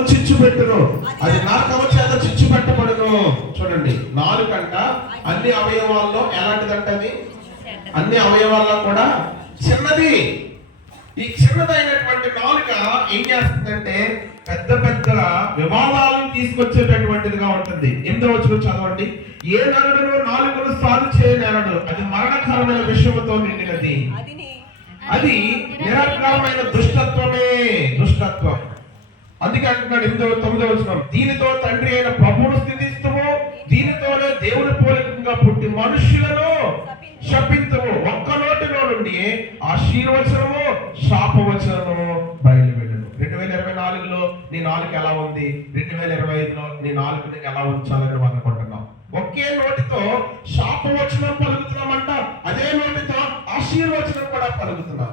చిచ్చు పెట్టును. అది నా కవచేత చిచ్చు పెట్టబడును. చూడండి నాలుకంట అన్ని అవయవాల్లో ఎలాంటిదంట అది అన్ని అవయవాల్లో కూడా చిన్నది. ఈ చిన్నదైనటువంటి నాలుక ఏం చేస్తుందంటే పెద్ద పెద్ద వివాదాలను తీసుకొచ్చేటటువంటిదిగా ఉంటుంది. ఎనిమిదో వచ్చిన చదవండి. ఏ నరుడును నాలుగును సాధు చేయనరడు అది మరణకరమైన విషయముతో నిండినది. అది దుష్టత్వమే దుష్టత్వం అందుకే అంటున్నాడు ఎనిమిదో తొమ్మిదో వచ్చిన దీనితో తండ్రి అయిన ప్రభువును స్థితిస్తుము దీనితోనే దేవుని పోలికగా పుట్టి మనుష్యులను శపించము ఒక్క నోటిలో నుండి ఆశీర్వచనము శాపవచనము బయలువెళ్ళను రెండు వేల ఇరవై నాలుగులో నీ నాలుగు ఎలా ఉంది? రెండు వేల ఇరవై ఐదులో నీ నేను ఎలా ఉంచాలని అనుకుంటున్నాం ఒకే నోటితో శాపవచనం పలుకుతున్నామంట అదే నోటితో ఆశీర్వచనం కూడా పలుకుతున్నాం.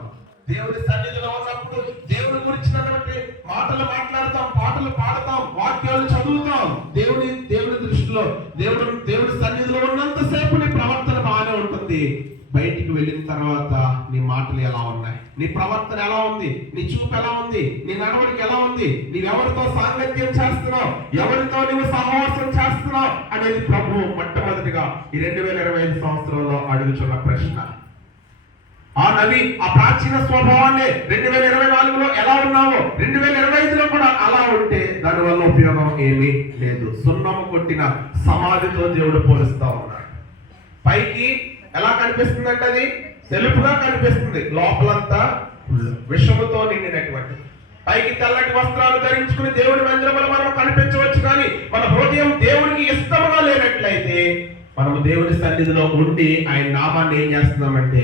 దేవుని సన్నిధిలో ఉన్నప్పుడు దేవుని గురించినటువంటి మాటలు మాట్లాడతాం పాటలు పాడతాం వాక్యాలు చదువుతాం. దేవుని దేవుని దృష్టిలో దేవుడు దేవుని సన్నిధిలో ఉన్నంతసేపు నీ ప్రవర్తన బాగానే ఉంటుంది. బయటికి వెళ్ళిన తర్వాత నీ మాటలు ఎలా ఉన్నాయి? నీ ప్రవర్తన ఎలా ఉంది? నీ చూపు ఎలా ఉంది? నీ నడవడికి ఎలా ఉంది? నీవెవరితో సాంగత్యం చేస్తున్నావు? ఎవరితో నువ్వు సహవాసం చేస్తున్నావు? అనేది ప్రభు మొట్టమొదటిగా ఈ రెండు వేల ఇరవై ఐదు సంవత్సరంలో అడుగుచున్న ప్రశ్న. ఆ నవి ఆ ప్రాచీన స్వభావాన్ని రెండు వేల ఇరవై నాలుగులో ఎలా ఉన్నామో రెండు వేల ఇరవై ఐదులో కూడా అలా ఉంటే దానివల్ల ఉపయోగం ఏమీ లేదు. సున్నము కొట్టిన సమాధితో దేవుడు పోలుస్తా ఉన్నాడు. పైకి ఎలా కనిపిస్తుందంటే అది? తెలుపుగా కనిపిస్తుంది. లోపలంతా విషముతో నిండినటువంటి. పైకి తెల్లటి వస్త్రాలు ధరించుకుని దేవుని మందిరములు మనం కనిపించవచ్చు కానీ మన హృదయం దేవునికి ఇష్టముగా లేనట్లయితే మనము దేవుని సన్నిధిలో ఉండి ఆయన నామాన్ని ఏం చేస్తున్నామంటే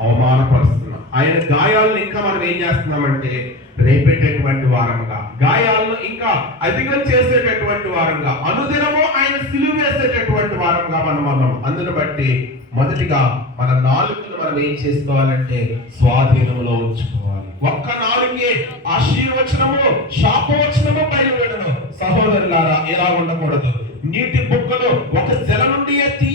అవమానపరుస్తున్నాం. ఆయన గాయాలను ఇంకా మనం ఏం చేస్తున్నామంటే రేపెట్టేటువంటి వారంగా గాయాలను ఇంకా అధికం చేసేటటువంటి వారంగా అనుదినము ఆయన సిలువ వేసేటటువంటి వారంగా మనం ఉన్నాం. అందును బట్టి మొదటిగా మన నాలుగును మనం ఏం చేసుకోవాలంటే స్వాధీనంలో ఉంచుకోవాలి. ఒక్క నాలుగే ఆశీర్వచనము శాపవచనము బయలువెడను సహోదరులారా ఇలా ఉండకూడదు. నీటి బుక్కలు ఒక జల నుండి ఎత్తి